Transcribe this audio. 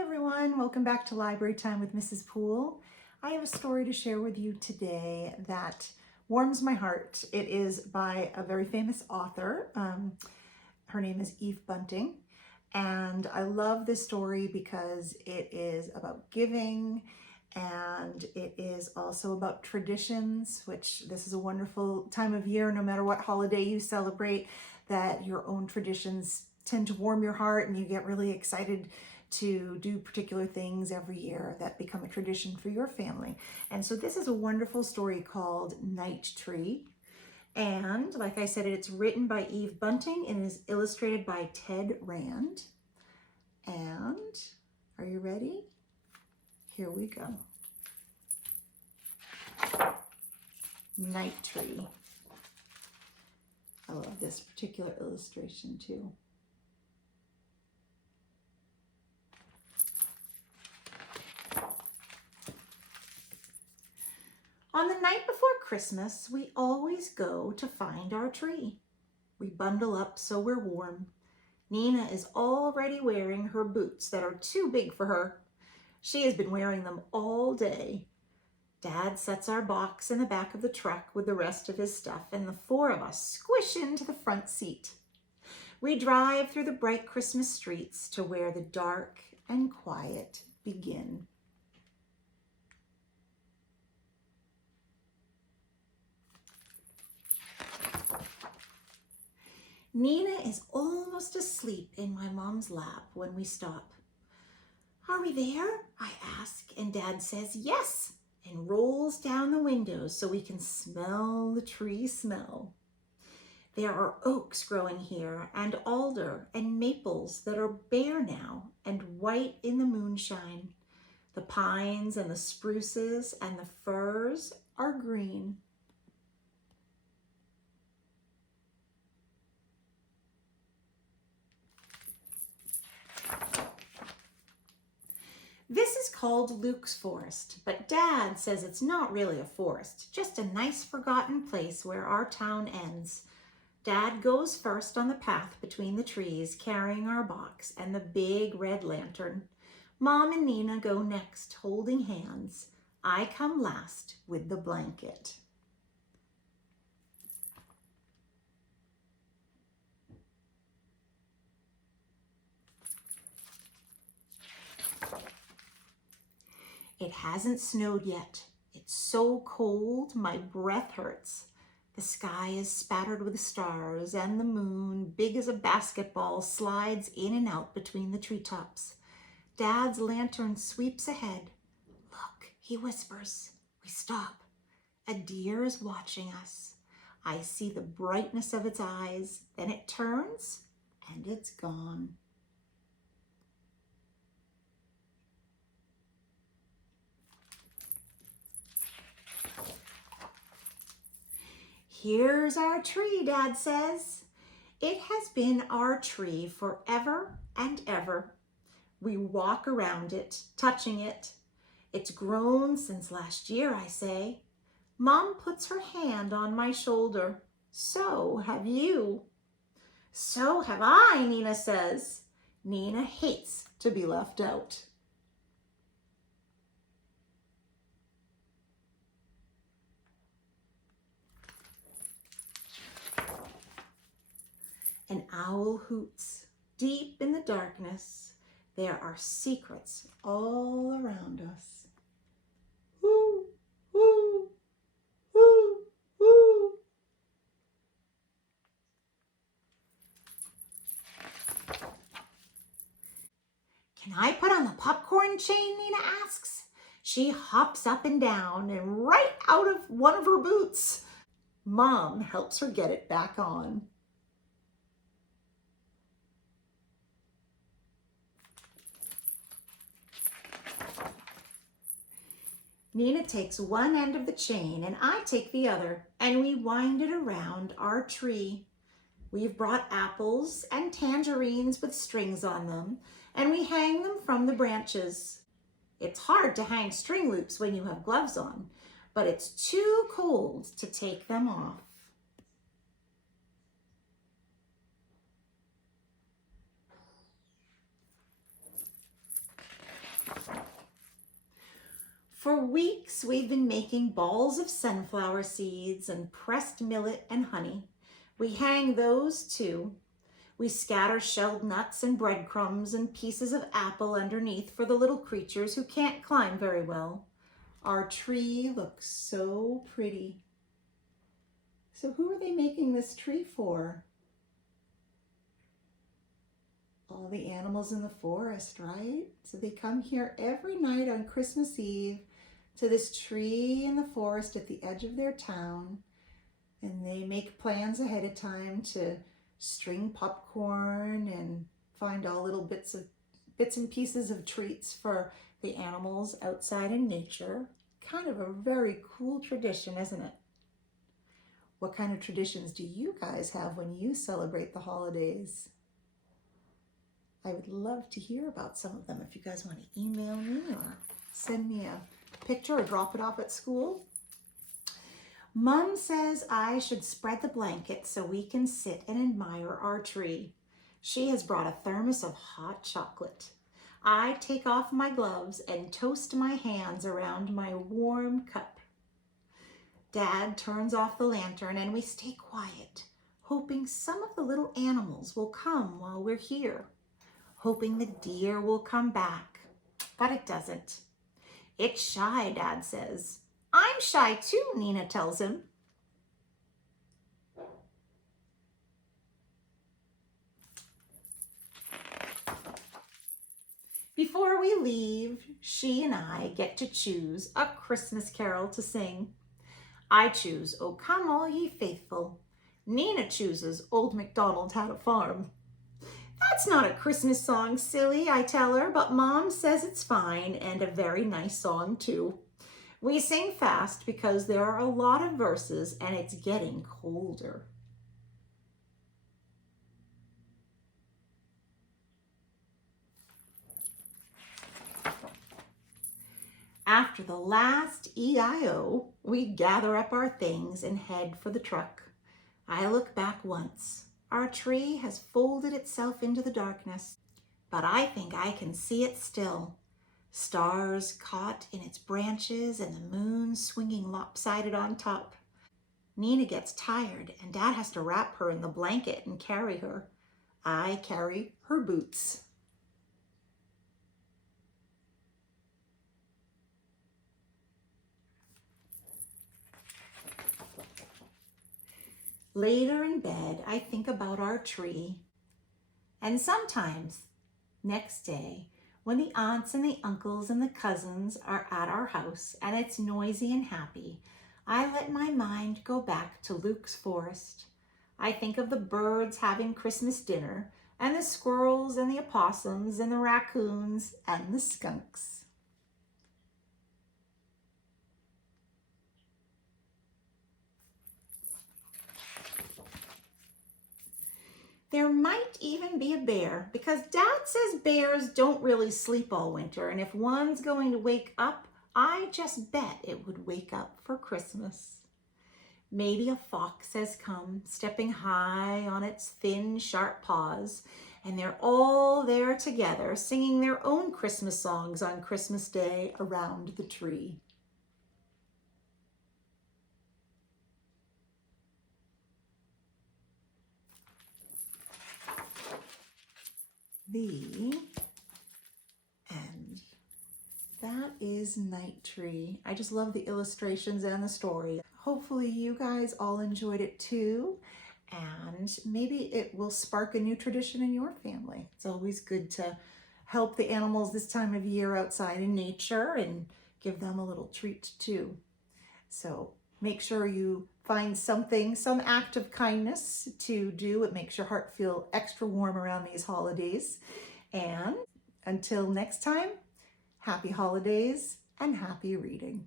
Hi everyone, welcome back to Library Time with Mrs. Poole. I have a story to share with you today that warms my heart. It is by a very famous author. Her name is Bunting, and I love this story because it is about giving and it is also about traditions, which this is a wonderful time of year, no matter what holiday you celebrate, that your own traditions tend to warm your heart and you get really excited to do particular things every year that become a tradition for your family. And so this is a wonderful story called Night Tree. And like I said, it's written by Bunting and is illustrated by Ted Rand. And are you ready? Here we go. Night Tree. I love this particular illustration too. On the night before Christmas, we always go to find our tree. We bundle up so we're warm. Nina is already wearing her boots that are too big for her. She has been wearing them all day. Dad sets our box in the back of the truck with the rest of his stuff, and the four of us squish into the front seat. We drive through the bright Christmas streets to where the dark and quiet begin. Nina is almost asleep in my mom's lap when we stop. "Are we there?" I ask, and Dad says yes, and rolls down the windows so we can smell the tree smell. There are oaks growing here, and alder and maples that are bare now and white in the moonshine. The pines and the spruces and the firs are green. This is called Luke's Forest, but Dad says it's not really a forest, just a nice forgotten place where our town ends. Dad goes first on the path between the trees, carrying our box and the big red lantern. Mom and Nina go next, holding hands. I come last with the blanket. It hasn't snowed yet. It's so cold, my breath hurts. The sky is spattered with stars, and the moon, big as a basketball, slides in and out between the treetops. Dad's lantern sweeps ahead. "Look," he whispers. We stop. A deer is watching us. I see the brightness of its eyes. Then it turns, and it's gone. "Here's our tree," Dad says. It has been our tree forever and ever. We walk around it, touching it. It's grown since last year, I say. Mom puts her hand on my shoulder. "So have you." "So have I," Nina says. Nina hates to be left out. An owl hoots. Deep in the darkness, there are secrets all around us. Woo, woo, woo, woo. "Can I put on the popcorn chain?" Nina asks. She hops up and down and right out of one of her boots. Mom helps her get it back on. Nina takes one end of the chain and I take the other, and we wind it around our tree. We've brought apples and tangerines with strings on them, and we hang them from the branches. It's hard to hang string loops when you have gloves on, but it's too cold to take them off. For weeks, we've been making balls of sunflower seeds and pressed millet and honey. We hang those too. We scatter shelled nuts and breadcrumbs and pieces of apple underneath for the little creatures who can't climb very well. Our tree looks so pretty. So who are they making this tree for? All the animals in the forest, right? So they come here every night on Christmas Eve to this tree in the forest at the edge of their town, and they make plans ahead of time to string popcorn and find all little bits and pieces of treats for the animals outside in nature. Kind of a very cool tradition, isn't it? What kind of traditions do you guys have when you celebrate the holidays? I would love to hear about some of them if you guys want to email me or send me a picture or drop it off at school. Mom says I should spread the blanket so we can sit and admire our tree. She has brought a thermos of hot chocolate. I take off my gloves and toast my hands around my warm cup. Dad turns off the lantern and we stay quiet, hoping some of the little animals will come while we're here, hoping the deer will come back, but it doesn't. It's shy, Dad says. I'm shy too, Nina tells him. Before we leave, she and I get to choose a Christmas carol to sing. I choose, "O Come All Ye Faithful." Nina chooses, "Old MacDonald Had a Farm." That's not a Christmas song, silly, I tell her, but Mom says it's fine and a very nice song too. We sing fast because there are a lot of verses and it's getting colder. After the last E-I-O, we gather up our things and head for the truck. I look back once. Our tree has folded itself into the darkness, but I think I can see it still. Stars caught in its branches and the moon swinging lopsided on top. Nina gets tired and Dad has to wrap her in the blanket and carry her. I carry her boots. Later in bed, I think about our tree. And sometimes, next day, when the aunts and the uncles and the cousins are at our house and it's noisy and happy, I let my mind go back to Luke's forest. I think of the birds having Christmas dinner and the squirrels and the opossums and the raccoons and the skunks. There might even be a bear because Dad says bears don't really sleep all winter, and if one's going to wake up, I just bet it would wake up for Christmas. Maybe a fox has come, stepping high on its thin, sharp paws, and they're all there together, singing their own Christmas songs on Christmas Day around the tree. The end. That is Night Tree. I just love the illustrations and the story. Hopefully you guys all enjoyed it too, and maybe it will spark a new tradition in your family. It's always good to help the animals this time of year outside in nature and give them a little treat too. So make sure you find something, some act of kindness to do. It makes your heart feel extra warm around these holidays. And until next time, happy holidays and happy reading.